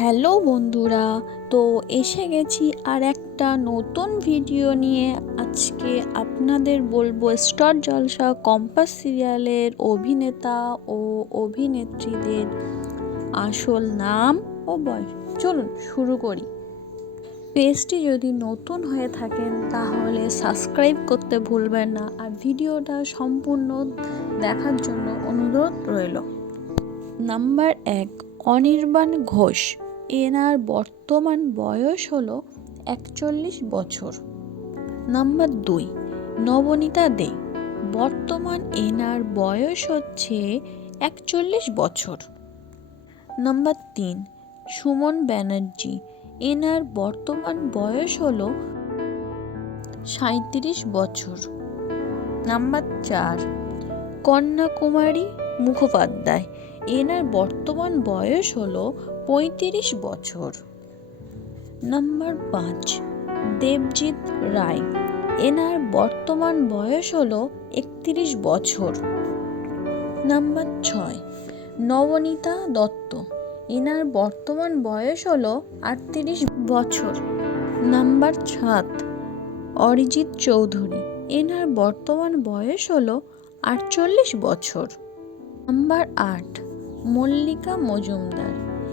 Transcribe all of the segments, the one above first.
Hello বন্ধুরা, তো এসে গেছি আর একটা নতুন ভিডিও নিয়ে। আজকে আপনাদের বলবো স্টার জলসা কম্পাস সিরিয়ালের অভিনেতা ও অভিনেত্রীদের আসল নাম ও বয়স। চলুন শুরু করি। পেজটি যদি নতুন হয়ে থাকেন তাহলে সাবস্ক্রাইব করতে ভুলবেন না, আর ভিডিওটা সম্পূর্ণ দেখার জন্য অনুরোধ রইল। নাম্বার 1, অনির্বাণ ঘোষ। এনার বর্তমান বয়স হলো 41 বছর। নাম্বার 2, নবনীতা দে। বর্তমান এনার বয়স হচ্ছে 41 বছর। নাম্বার 3, সুমন ব্যানার্জি। এনার বর্তমান বয়স হলো 37 বছর। নাম্বার 4, কন্যাকুমারী মুখোপাধ্যায়। এনার বর্তমান বয়স হলো 35 বছর। নাম্বার 5, দেবজিৎ রায়। এনার বর্তমান বয়স হলো 31 বছর। নাম্বার 6, নবনীতা দত্ত। এনার বর্তমান বয়স হলো 38 বছর। নাম্বার 7, অরিজিৎ চৌধুরী। এনার বর্তমান বয়স হলো 48 বছর। নাম্বার 8, মল্লিকা মজুমদার।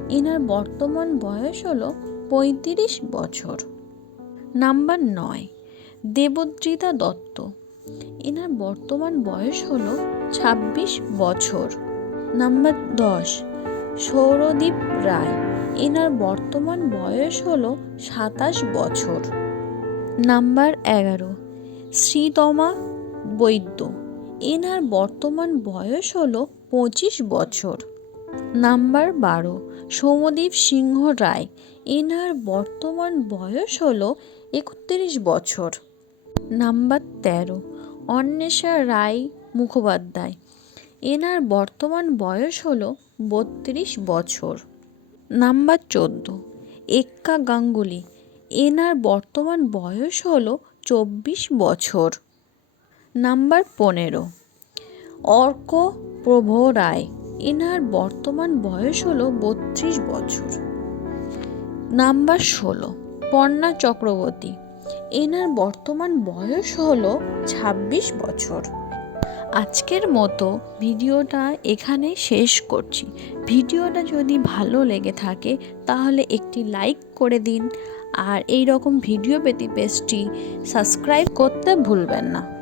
এনার বর্তমান বয়স হলো 35 বছর। নাম্বার 9, দেবদ্রিতা দত্ত। এনার বর্তমান বয়স হলো 26 বছর। নাম্বার 10, সৌরদীপ রায়। এনার বর্তমান বয়স হলো 27 বছর। নাম্বার 11, শ্রীতমা বৈদ্য। এনার বর্তমান বয়স হলো 25 বছর। নাম্বার 12, সৌম্যদীপ সিংহ রায়। এনার বর্তমান বয়স হলো 31 বছর। নাম্বার 13, অন্বেষা রায় মুখোপাধ্যায়। এনার বর্তমান বয়স হলো 32 বছর। নাম্বার 14, এক্কা গাঙ্গুলি। এনার বর্তমান বয়স হলো 24 বছর। নাম্বার 15, অর্ক প্রভ রায়। এনার বর্তমান বয়স হলো 32 বছর। নাম্বার 16, পর্ণা চক্রবর্তী। এনার বর্তমান বয়স হলো 26 বছর। আজকের মতো ভিডিওটা এখানে শেষ করছি। ভিডিওটা যদি ভালো লেগে থাকে তাহলে একটি লাইক করে দিন, আর এই রকম ভিডিও পেতে পেজটি সাবস্ক্রাইব করতে ভুলবেন না।